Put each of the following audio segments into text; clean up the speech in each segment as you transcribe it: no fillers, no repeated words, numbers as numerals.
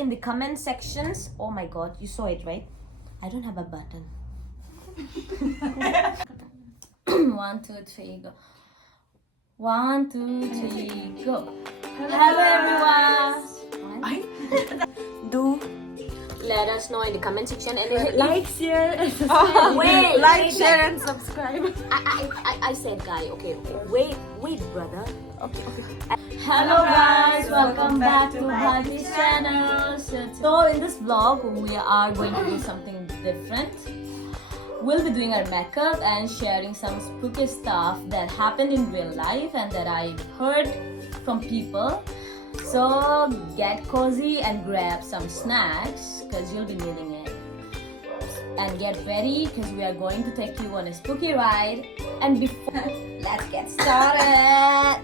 in the comment sections. Oh my god, you saw it, right? I don't have a button. 1, 2, 3, go. 1, 2, 3, go. Hello everyone. Do Let us know in the comment section and like, share, and subscribe. wait, like, wait, share, and subscribe. I said guy. Okay. Wait, brother. Okay. Hello guys, welcome back to Bharti's channel. So in this vlog, we are going to do something different. We'll be doing our makeup and sharing some spooky stuff that happened in real life and that I heard from people. So get cozy and grab some snacks because you'll be needing it. And get ready because we are going to take you on a spooky ride. And before, let's get started.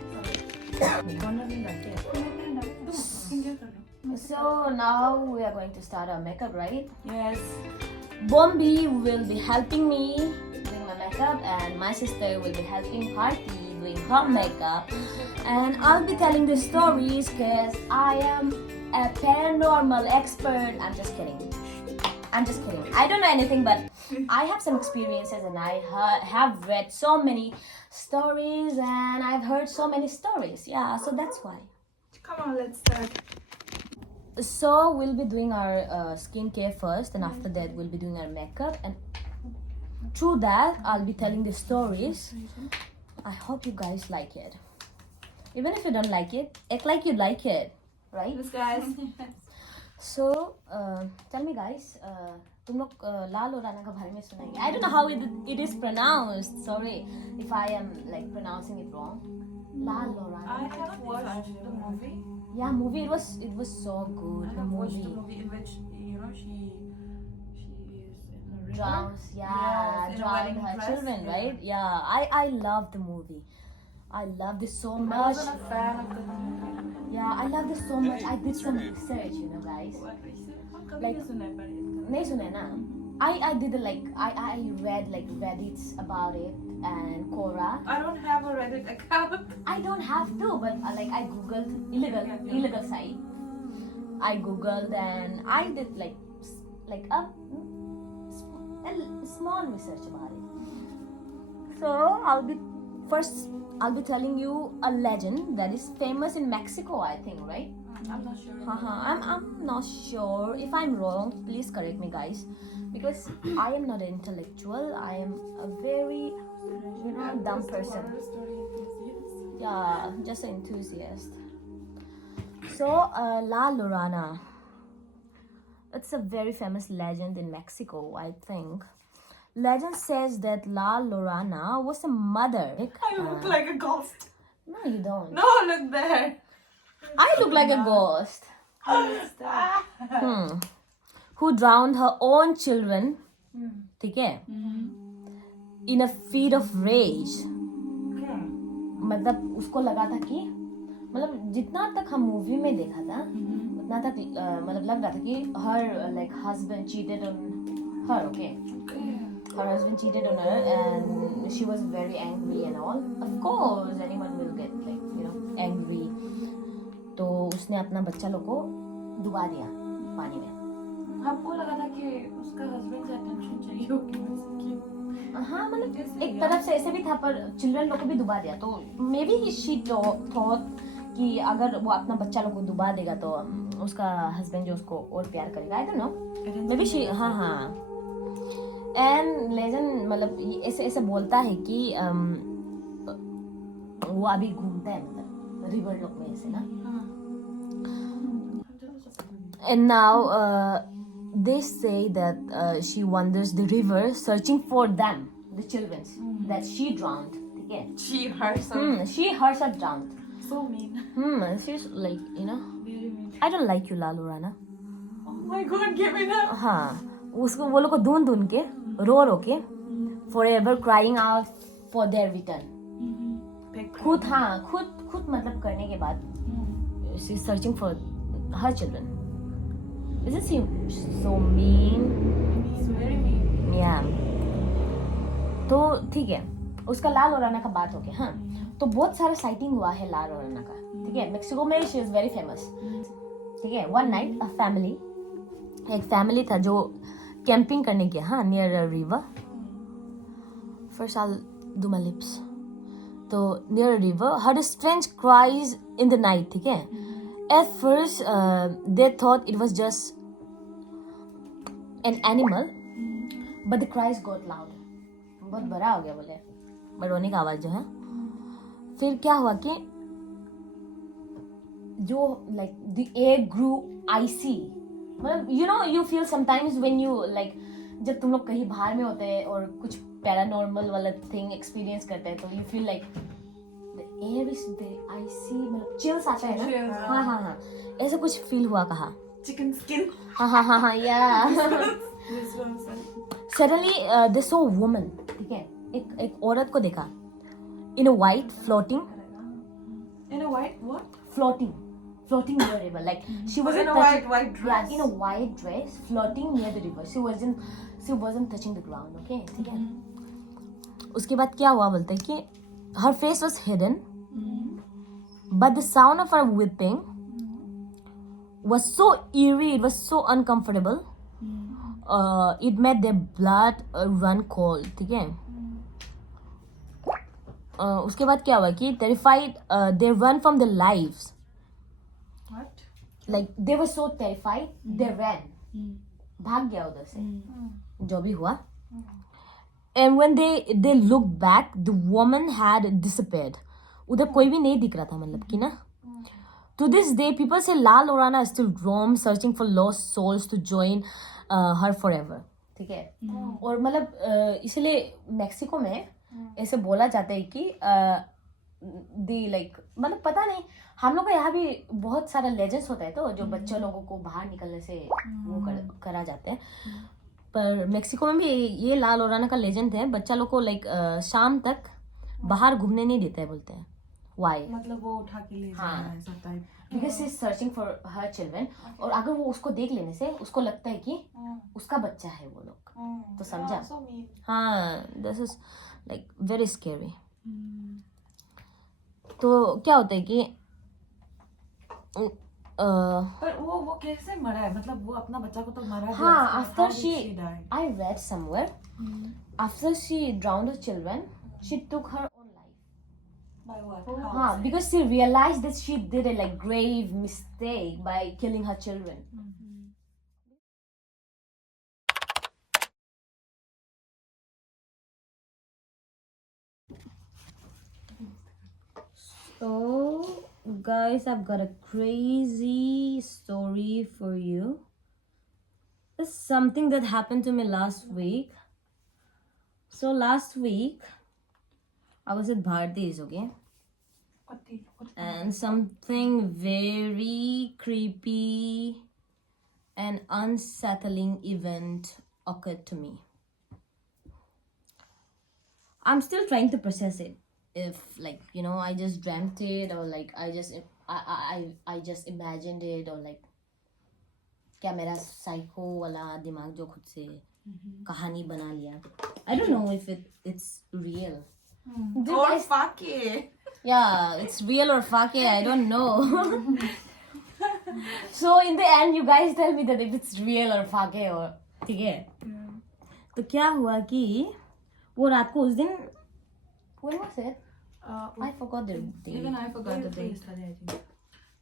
So now we are going to start our makeup, right? Yes. Bombi will be helping me doing my makeup and my sister will be helping Bharti doing her makeup. And I'll be telling the stories because I am a paranormal expert. I'm just kidding. I don't know anything, but I have some experiences and I have read so many stories and I've heard so many stories. Yeah, so that's why. Come on, let's start. So we'll be doing our skincare first, and after that we'll be doing our makeup, and through that I'll be telling the stories. I hope you guys like it. Even if you don't like it, act like you like it, right? Yes, guys. So tell me guys, तुम लोग लाल और राना के बारे में सुनाएंगे. I don't know how it is pronounced. Sorry if I am like pronouncing it wrong. Lal और Rana. I have watched the movie. Yeah, movie. It was so good. I have watched the movie in which she is in a river. Drowns, Yes, in a drowned wedding her dress, children, yeah. right? Yeah, I love the movie. I love this so I much. wasn't a fan of the movie. Yeah, I love this so much. I did some research, you know, guys. What reason? Like- नहीं सुने ना? I did like I read like Reddits about it and Quora. I don't have a Reddit account. I don't have to, but like I googled illegal site. I googled and I did like a small research about it. So I'll be telling you a legend that is famous in Mexico, I think, right? I'm not sure. I'm not sure. If I'm wrong, please correct me, guys, because I am not an intellectual. I am a very dumb person. Yeah, just an enthusiast. So, La Llorona. It's a very famous legend in Mexico, I think. Legend says that La Llorona was a mother. I look like a ghost. No, you don't. No, look there. I look like a ghost. Who drowned her own children. ठीक है? In a fit of rage. मतलब उसको लगा था कि मतलब जितना तक हम मूवी में देखा था उतना तक मतलब लग रहा था कि her like husband cheated on her. Okay. Her husband cheated on her and she was very angry and all. Of course, anyone will get like angry. तो उसने अपना बच्चा लोग को डुबा दिया पानी में. हमको लगा था कि उसका हस्बैंड से अटेंशन चाहिए होगी. हाँ मतलब एक तरफ से ऐसे भी था पर चिल्ड्रन लोग को भी डुबा दिया तो मे बी शी थॉट कि अगर वो अपना बच्चा लोग को डुबा देगा तो उसका हस्बैंड जो उसको और प्यार करेगा. I don't know may be she हाँ एंड लेजेंड मतलब ऐसे बोलता है कि वो अभी घूमता है मतलब रिवर लोग में ऐसे ना. And now they say that she wanders the river searching for them, the children that she drowned. Okay. She herself. She herself drowned. So mean. She's like, Very mean. I don't like you, La Llorona. Oh my god, give it up. हाँ उसको वो लोग को ढूंढ के रो के forever crying out for their return. खुद मतलब करने के बाद she's searching for her children. Isn't she so mean? He's very mean. Yeah. तो ठीक है उसका ला लोराना का बात हो गया. हाँ तो बहुत सारा साइटिंग हुआ है ला लोराना का. ठीक है मेक्सिको में शी इज वेरी फेमस. ठीक है. One night a family, एक फैमिली था जो कैंपिंग करने गया, हाँ, near a river. First I'll do my lips. तो near a river heard a strange cries in the night, ठीक है. At first they thought it was just an animal, but the cries got louder. बहुत बड़ा हो गया बोले, रोने का आवाज जो है. फिर क्या हुआ कि जो like the air grew icy. मतलब you know you feel sometimes when you like जब तुम लोग कहीं बाहर में होते हैं और कुछ पैरानॉर्मल वाला थिंग एक्सपीरियंस करते हैं तो you feel like the air is very icy, मतलब chills आता है Chills, ना. हाँ हाँ हाँ, ऐसा कुछ फील हुआ कहा. Chicken skin. हाँ हाँ हाँ हाँ, yeah. Suddenly they saw a woman, ठीक है, एक औरत को देखा. In a white floating. In a white what? Floating near the river, like she wasn't in a touching, white dress. yeah, in a white dress floating near the river. She wasn't touching the ground, okay, ठीक है. उसके बाद क्या हुआ बोलते हैं कि her face was hidden, but the sound of her weeping was so eerie, it was so uncomfortable, it made their blood run cold, ठीक है. उसके बाद क्या हुआ कि terrified they run from their lives. What? Like they were so terrified, they ran. भाग गया उधर से, जो भी हुआ. And when they looked back, the woman had disappeared. उधर कोई भी नहीं दिख रहा था, मतलब कि ना. To this day, people say La Llorona still roams, searching for lost souls to join her forever. ठीक है. और मतलब इसलिए मेक्सिको में ऐसे बोला जाता है कि दी लाइक मतलब पता नहीं, हम लोग का यहाँ भी बहुत सारा लेजेंड्स होता है तो जो बच्चे लोगों को बाहर निकलने से वो करा जाते हैं. पर मेक्सिको में भी ये ला लोराना का लेजेंड है, बच्चा लोग को लाइक शाम तक बाहर घूमने नहीं देते हैं, बोलते हैं. वाई? मतलब वो उठा के ले जाना है ऐसा type. Because she is searching for her children. और अगर वो उसको देख लेने से उसको लगता है कि उसका बच्चा है वो लोग, तो समझा. हाँ, this is like very scary. तो क्या होता है कि पर वो कैसे मरा है, मतलब वो अपना बच्चा को तो मरा दिया. हाँ, How after did she died? I read somewhere after she drowned her children, she took her own life. By what? हाँ, because she realized that she did a like grave mistake by killing her children. So guys, I've got a crazy story for you. It's something that happened to me last week. So last week I was at Bharti's, okay? And something very creepy and unsettling event occurred to me. I'm still trying to process it. If like, you know, I just dreamt it or like I just imagined it, or like क्या मेरा psycho वाला दिमाग जो खुद से कहानी बना लिया. I don't know if it's real. Or fucky. Yeah, it's real or fucky, I don't know. So in the end, you guys tell me that if it's real or fucky or ठीक है. तो क्या हुआ कि वो रात को उस दिन, when was it? I forgot the date. Even I forgot the date.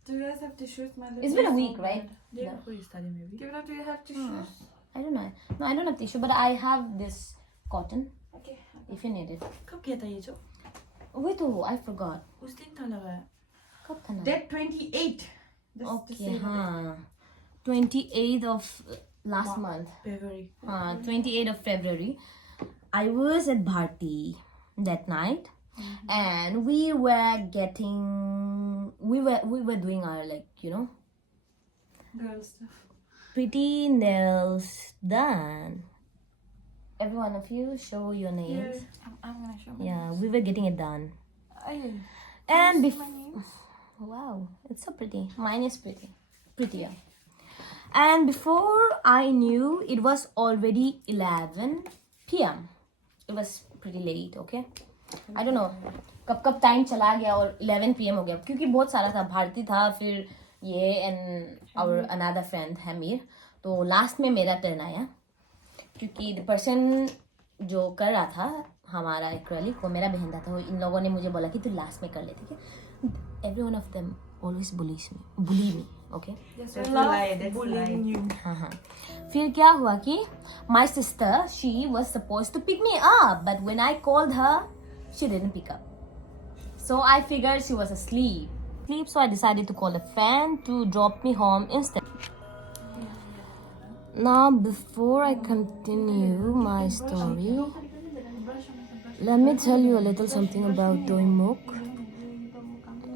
Do you guys have tissues? My lips It's been a are so week, right? bad. Day before you study, maybe. Give it up. Do you have tissues? I don't know. No, I don't have tissue, but I have this cotton Okay. if you need it. कब किया था ये जो? Wait, oh, I forgot. उस दिन था लगाया. कब था ना? Date 28. Okay, हाँ. 28th of last month. February. 28th of February. I was at Bharti that night, and we were doing our like, you know, Girl stuff. pretty nails done. Every one of you show your nails. Here, I'm gonna show my Yeah, we were getting it done. nails. And My before, nails. wow, it's so pretty. Mine is prettier. And before I knew, it was already 11 p.m. It was pretty late, okay? I don't know कब time चला गया और 11 p.m. हो गया, क्योंकि बहुत सारा था. भारती था, फिर ये एंड और अनदर फ्रेंड है मीर. तो लास्ट में मेरा टर्न आया क्योंकि द पर्सन जो कर रहा था हमारा एक्रेलिक वो मेरा बहन था. तो इन लोगों ने मुझे बोला कि तू लास्ट में कर ले, ठीक है. Every one of them always bully me. Okay, हाँ. फिर क्या हुआ कि my sister she was suppose to pick me up but when I called her she didn't pick up. So I figured she was asleep. So I decided to call a friend to drop me home instead. Now, before I continue my story, let me tell you a little something about Doimuk.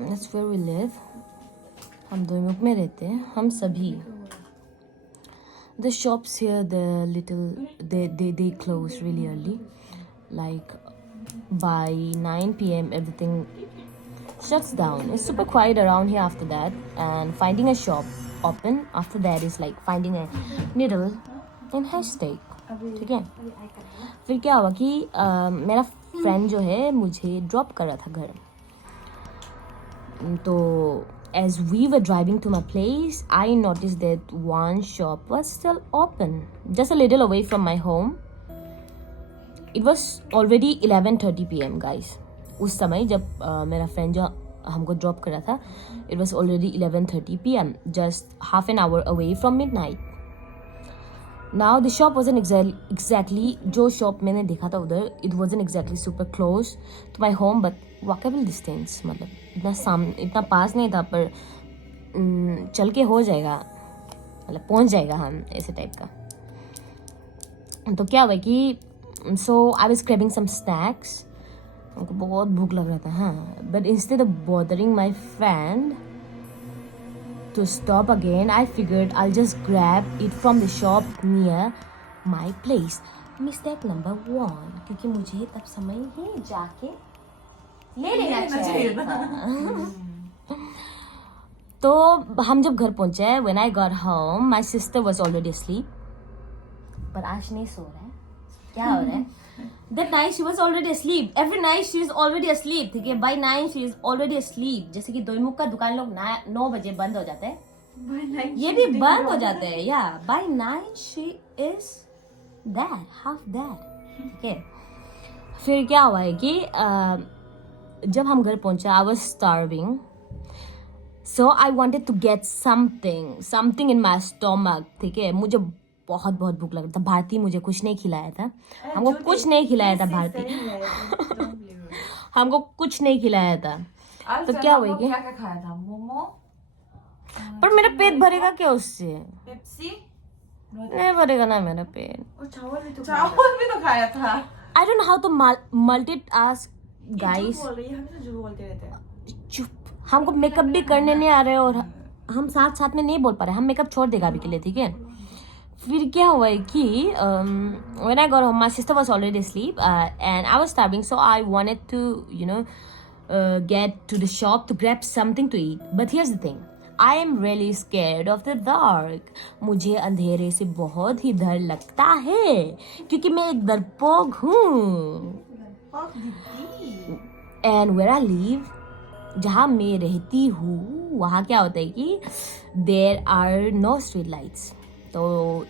That's where we live. हम दोईमुख में रहते हैं, हम सभी. The shops here, they close really early. Like by 9 p.m. everything shuts down. It's super quiet around here after that, and finding a shop open after that is like finding a needle in haystack. ठीक है. फिर क्या हुआ कि मेरा friend जो है मुझे ड्रॉप कर रहा था घर. तो as we were driving to my place, I noticed that one shop was still open, just a little away from my home. It was already 11:30 p.m. guys. उस समय जब मेरा फ्रेंड जो हमको ड्रॉप कर रहा था, it was already 11:30 p.m. just half an hour away from midnight. Now the shop wasn't exactly जो शॉप मैंने देखा था उधर, it wasn't exactly super close to my home but walkable distance. मतलब इतना पास नहीं था पर चल के हो जाएगा, मतलब पहुंच जाएगा हम, ऐसे टाइप का. तो क्या हुआ कि so I was grabbing some snacks. हमको बहुत भूख लग रहा था, हाँ. But instead of bothering my friend to stop again, I figured I'll just grab it from the shop near my place. Mistake number 1, क्योंकि मुझे तब समय ही जाके ले लेना चाहिए था. तो हम जब घर पहुंचे, when I got home, my sister was already asleep. पर आज नहीं सो रहा है. क्या हो रहा है? That night she was already asleep. Every night she is already asleep. ठीक है, by 9 she is already asleep. जैसे कि दोईमुख का दुकान लोग 9 बजे बंद हो जाते हैं, ये भी बंद हो जाते हैं. या by 9 she is there, half there. ठीक है. फिर क्या हुआ है कि जब हम घर पहुंचे, I was starving. So I wanted to get something in my stomach. ठीक है, मुझे बहुत भूख लग रहा था. भारती मुझे कुछ नहीं खिलाया था, हमको कुछ नहीं खिलाया था भारती. हमको कुछ नहीं खिलाया था. तो क्या हुआ कि क्या खाया था? मोमो. पर मेरा पेट भरेगा क्या उससे? पेप्सी नहीं भरेगा ना मेरा पेट. और चावल भी तो खाया था. I don't know how to multitask guys. चुप. हमको मेकअप भी करने नहीं आ रहे और हम साथ में नहीं बोल पा रहे. हम मेकअप छोड़ देगा अभी के लिए, ठीक है. फिर क्या हुआ है कि when I got home, my sister was already asleep and I was starving, so I wanted to get to the shop to grab something to eat. But here's the thing, I am really scared of the dark. मुझे अंधेरे से बहुत ही डर लगता है क्योंकि मैं एक डरपोक हूँ. And where I live, जहाँ मैं रहती हूँ, वहाँ क्या होता है कि there are no street lights. तो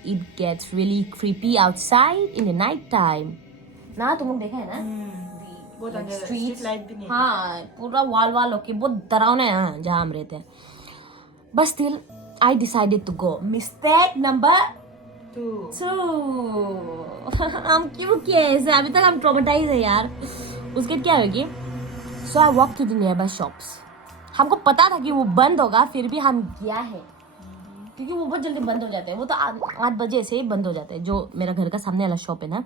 it gets really creepy outside in the night time. ना तुम लोग देखा है ना, स्ट्रीट लाइट भी नहीं. हाँ, पूरा वाल होके बहुत डरावना है हाँ, जहाँ हम रहते हैं. But still, I decided to go. Mistake number 2. हम क्यों किए ऐसे? अभी तक हम ट्रॉमेटाइज है यार. उसके क्या होगी? So I walked to the nearby shops. हमको पता था कि वो बंद होगा, फिर भी हम गया है क्योंकि वो बहुत जल्दी बंद हो जाते हैं. वो तो 8 बजे से ही बंद हो जाते हैं, जो मेरा घर का सामने वाला शॉप है ना.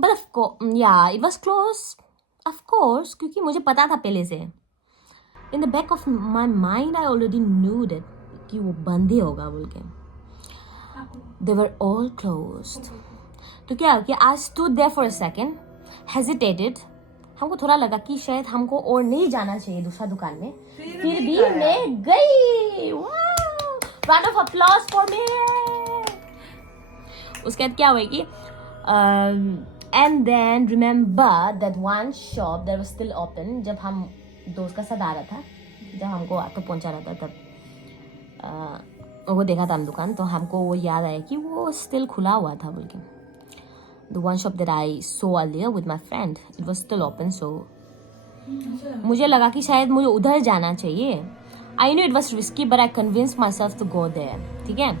But of course, yeah, it was closed. Of course, क्योंकि मुझे पता था पहले से. In the back of my mind, I already knew that कि वो बंद ही होगा बोल के. They were all closed. तो क्या कि I stood there for a second, hesitated. हमको थोड़ा लगा कि शायद हमको और नहीं जाना चाहिए दूसरा दुकान में. फिर भी मैं गई. Round of applause for me. उसके बाद क्या हुआ कि and then remember that one shop that was still open. जब हम दोस्त का साथ आ रहा था, जब हमको ऑटो पहुंचा रहा था तब वो देखा था हम दुकान, तो हमको वो याद आया कि वो स्टिल खुला हुआ था बोल के. The one shop that I saw earlier with my friend, it was still open, so मुझे लगा कि शायद मुझे उधर जाना चाहिए. I knew it was risky, but I convinced myself to go there. ठीक है?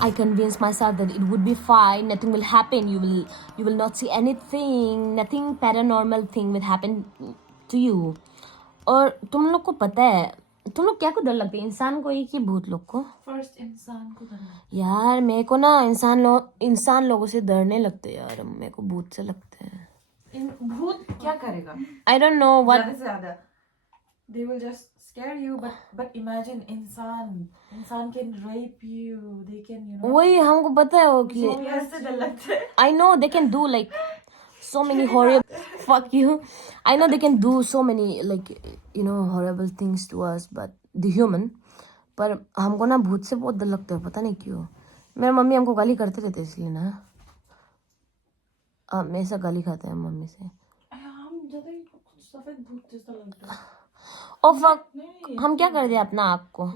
I convinced myself that it would be fine, nothing will happen, you will not see anything, nothing paranormal thing will happen to you. और तुम लोग को पता है, तुम लोग क्या को डर लगते हैं, इंसान को कि भूत लोग को? फर्स्ट इंसान को डर यार मेरे को ना इंसान लोगों से डरने लगते हैं यार, मेरे को भूत से लगते हैं. भूत क्या करेगा? I don't know what. ज़्यादा से ज़्यादा they will just scare you, but imagine इंसान can rape you, they can, you know. वही हमको पता है वो कि ऐसे डर लगता है. I know they can do like so many horrible fuck you. I know they can do so many like horrible things to us, but the human. पर हमको ना भूत से बहुत डर लगता है, पता नहीं क्यों. मेरा मम्मी हमको गाली करते रहते इसलिए ना. मेरे से गाली खाते हैं मम्मी से. हम ज़्यादा ही सफेद भूत जैसा लगता है. ओ फक, हम क्या कर दे अपना आँख को.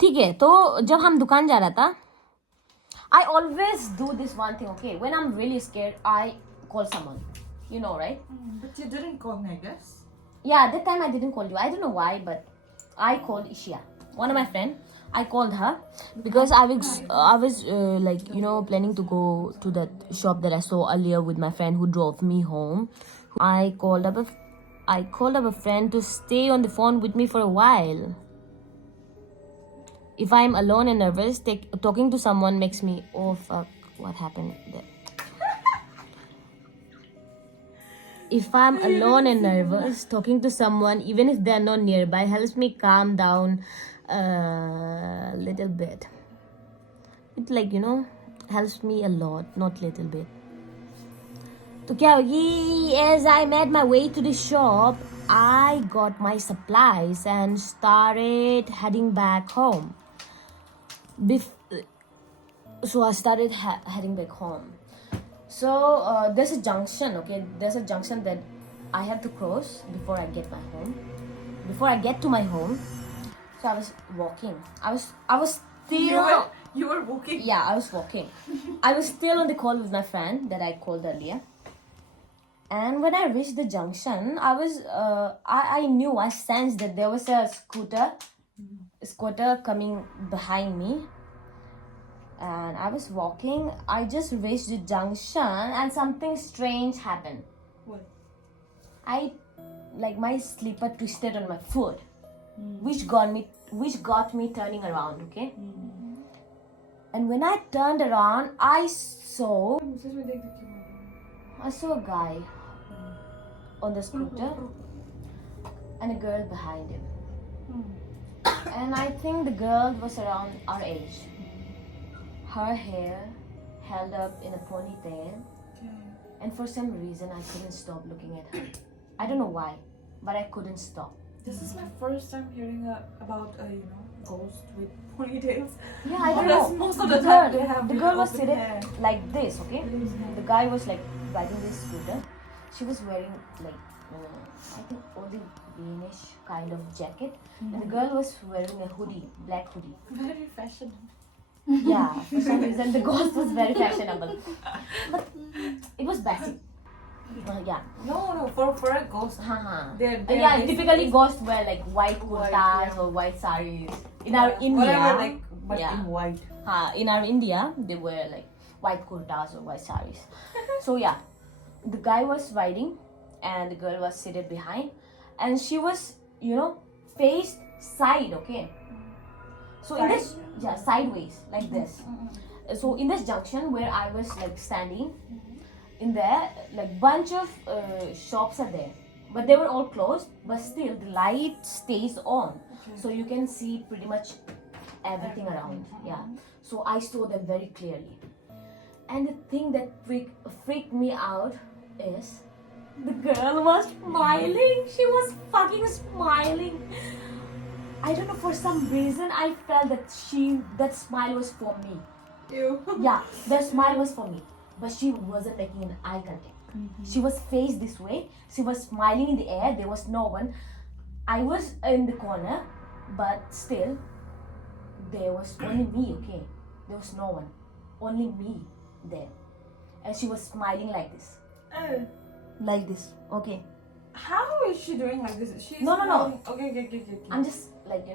ठीक है. तो जब हम दुकान जा रहा था, I always do this one thing, okay? When I'm really scared, I call someone. You know, right? But you didn't call me, I guess. Yeah, that time I didn't call you. I don't know why, but I called Ishia, one of my friend. I called her because I was planning to go to that shop that I saw earlier with my friend who drove me home. I called up a friend to stay on the phone with me for a while. If I'm alone and nervous, talking to someone makes me, oh fuck, what happened there? If I'm alone and nervous, talking to someone, even if they're not nearby, helps me calm down a little bit. It helps me a lot, not little bit. तो क्या होगी? As I made my way to the shop, I got my supplies and started heading back home. So I started heading back home. So there's a junction, okay? There's a junction that I have to cross before I get my home. Before I get to my home, so I was walking. I was still. You were walking. Yeah, I was walking. I was still on the call with my friend that I called earlier. And when I reached the junction, I knew, I sensed that there was a scooter coming behind me. And I was walking. I just reached the junction and something strange happened. What? My slipper twisted on my foot, which got me turning around. Okay. And when I turned around, I saw a guy on the scooter and a girl behind him. And I think the girl was around our age. Her hair held up in a ponytail, and for some reason I couldn't stop looking at her. I don't know why, but I couldn't stop. This is my first time hearing about ghost with ponytails. Yeah, I don't know. Most of the time they have the girl was open sitting hair. like this, okay? The guy was riding this scooter. She was wearing I think only greenish kind of jacket, and the girl was wearing a hoodie, black hoodie. Very fashionable. Yeah, for some reason the ghost was very fashionable, but it was basic. Yeah. No, for a ghost. They're Yeah, typically ghosts wear white kurtas or white saris. In our India, whatever, but yeah. in white. In our India, they wear white kurtas or white saris. So yeah, the guy was riding, and the girl was seated behind, and she was faced side, okay. So in this, sideways like this. So in this junction where I was standing, in there bunch of shops are there, but they were all closed. But still, the light stays on, so you can see pretty much everything around. Yeah. So I saw them very clearly, and the thing that freaked me out is the girl was smiling. She was fucking smiling. I don't know, for some reason I felt that smile was for me. Ew. Yeah, that smile was for me, but she wasn't making an eye contact. She was faced this way. She was smiling in the air. There was no one. I was in the corner, but still, there was only me, okay? There was no one. Only me there. And she was smiling like this. Like this, okay? How is she doing like this? She's No. Okay. I'm just like,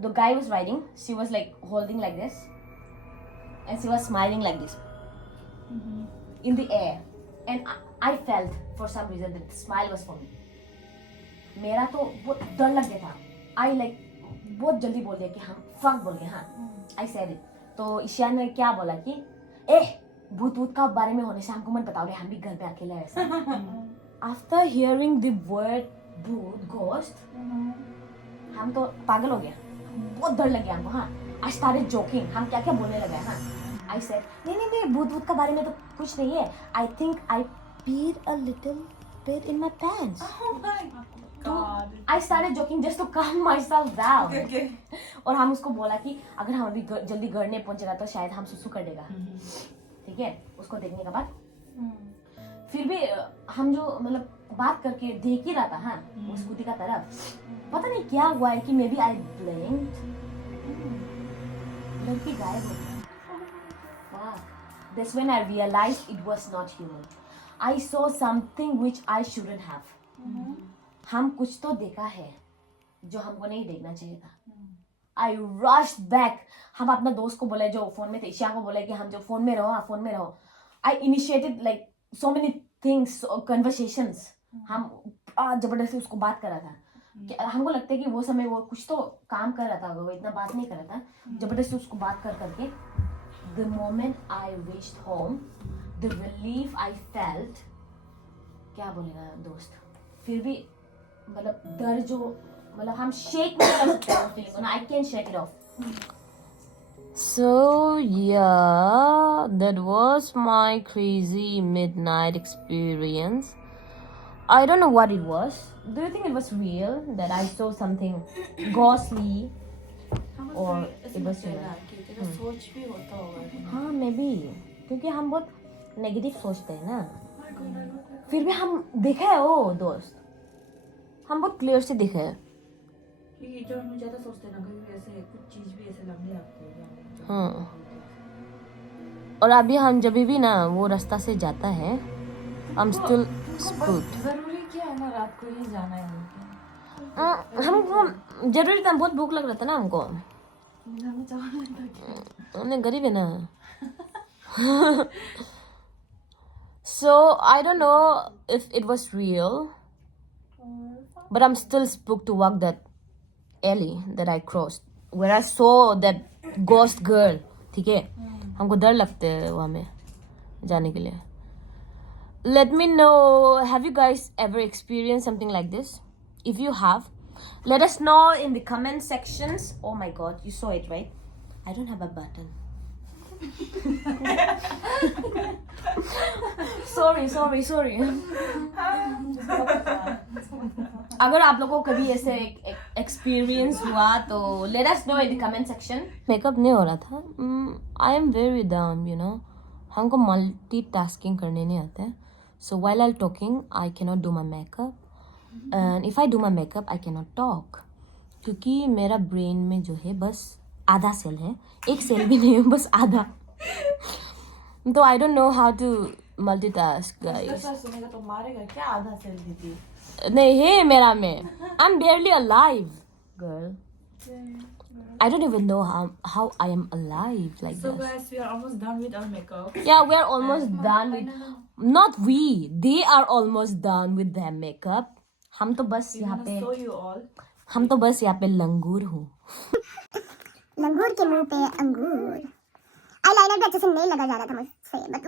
the guy was riding. She was like holding like this. And she was smiling like this. In the air. And I felt for some reason that the smile was for me. मेरा तो बहुत डर लग गया था. I like बहुत जल्दी बोल दिया कि हम fuck बोल गए हाँ. I said it. तो ईशान ने क्या बोला कि भूत का बारे में होने से हमको मत बताओ रे, हम भी घर पे अकेले ऐसा. After hearing the word भूत, ghost, हम तो पागल हो गया. बहुत डर लग गया हमको हाँ. I started joking. हम क्या बोलने लगे हाँ. I said नहीं भूत का बारे में तो कुछ नहीं है. I think I peed a little bit in my pants. Oh my God. I started joking just to calm myself down. Okay. और हम उसको बोला कि अगर हम अभी जल्दी घर नहीं पहुंचेगा तो शायद हम सुसु कर देगा. ठीक है. उसको देखने के बाद फिर भी हम जो मतलब बात करके देख ही रहा था हाँ उस स्कूटी का तरफ. पता नहीं क्या हुआ है कि मे बी आई blinked. लड़की गायब हो गई. That's when I realized it was not human. I saw something which I shouldn't have. हम कुछ तो देखा है जो हमको नहीं देखना चाहिए था. I rushed back. हम अपना दोस्त को बोले जो फोन में थे, ईशा को बोले कि हम जो फोन में रहो. I initiated like so many things, conversations. हम जबरदस्ती उसको बात कर रहा था. हमको लगता है कि वो समय वो कुछ तो काम कर रहा था, वो इतना बात नहीं कर रहा था. जबरदस्ती उसको बात करके the moment I reached home, the relief I felt, क्या बोलेगा दोस्त, फिर भी मतलब डर जो मतलब हम शेक नहीं कर सकते हैं फीलिंग को ना. I can shake it off. So yeah, that was my crazy midnight experience. I don't know what it was. Do you think it was real that I saw something ghostly? और it was real? सोच भी होता होगा. हाँ may be क्योंकि हम बहुत negative सोचते हैं ना. फिर भी हम देखा है वो दोस्त, हम बहुत क्लियर से देखा है. क्योंकि जो हम ज्यादा सोचते हैं ना कभी ऐसे कुछ चीज भी ऐसे लगने लगती है. हाँ. और अभी हम जब भी ना वो रास्ता से जाता है I'm still spooked. जरूरी क्या है ना रात को ही जाना है. हमको जरूरी था, बहुत भूख लग रहा था ना हमको. हमें चावल नहीं था. हमने गरीब है ना. So I don't know if it was real, but I'm still spooked to walk that alley that I crossed where I saw that ghost girl. ठीक है, हमको डर लगता है वहाँ में जाने के लिए. Let me know, have you guys ever experienced something like this? If you have, let us know in the comment sections. Oh my god, you saw it, right? I don't have a button. sorry. अगर आप लोगों को कभी ऐसे experience हुआ तो let us know in the comment section. Makeup नहीं हो रहा था. I am very dumb, you know. हमको मल्टीटास्किंग करने नहीं आता है. So while I'm talking, I cannot do my makeup. And if I do my makeup, I cannot talk. क्योंकि मेरा ब्रेन में जो है बस आधा सेल है, एक सेल भी नहीं है, बस आधा. तो I don't know how to multitask, guys. सुनेगा तो मारेगा क्या. आधा सेल दीदी नहीं है मेरा में. I'm barely alive, girl. I don't even know how I am alive like So this. guys, we are almost done with our makeup. Yeah, we are almost done with. Not we. They are almost done with their makeup. हम तो बस यहाँ पे. Show you all. हम तो बस यहाँ पे लंगूर हूँ. लंगूर के मुंह पे अंगूर. आईलाइनर भी अच्छे से नहीं लगा जा रहा था मुझसे. But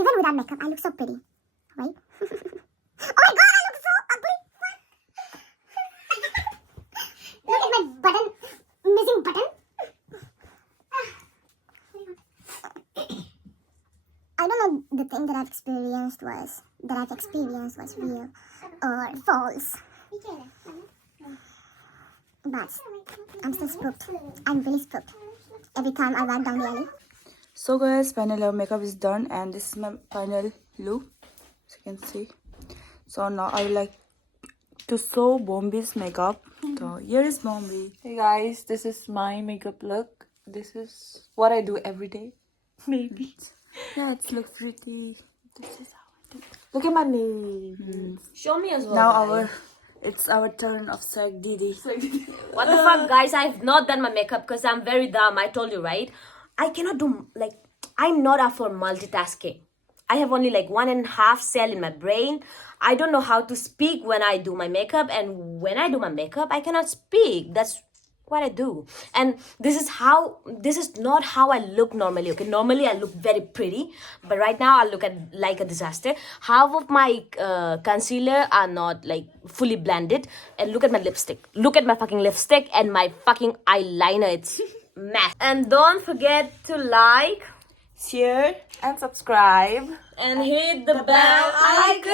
even without makeup, I look so pretty, right? Oh my God, I look so ugly. Look at my button, missing button. I don't know the thing that I've experienced was real or false. But I'm still spooked. I'm really spooked every time I ride down the alley. So guys, finally our makeup is done and this is my final look, as you can see. So now I would like to show Bombi's makeup. So here is Bombi. Hey guys, this is my makeup look. This is what I do every day. Maybe. Yeah, it's look pretty. This is how I do. Look at my nails. Show me as well. Now guys. it's our turn of Sag Didi. What the fuck, guys? I've not done my makeup because I'm very dumb. I told you, right? I cannot do, like, I'm not up for multitasking. I have only like 1.5 cell in my brain. I don't know how to speak when I do my makeup. And when I do my makeup, I cannot speak. That's what I do. And this is not how I look normally, okay? Normally, I look very pretty. But right now, I look at like a disaster. Half of my concealer are not like fully blended. And look at my lipstick. Look at my fucking lipstick and my fucking eyeliner. It's mess. And don't forget to like, Share and subscribe. and hit the bell icon.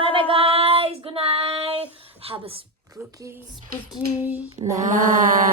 Bye bye, guys. Good night. Have a spooky Spooky night.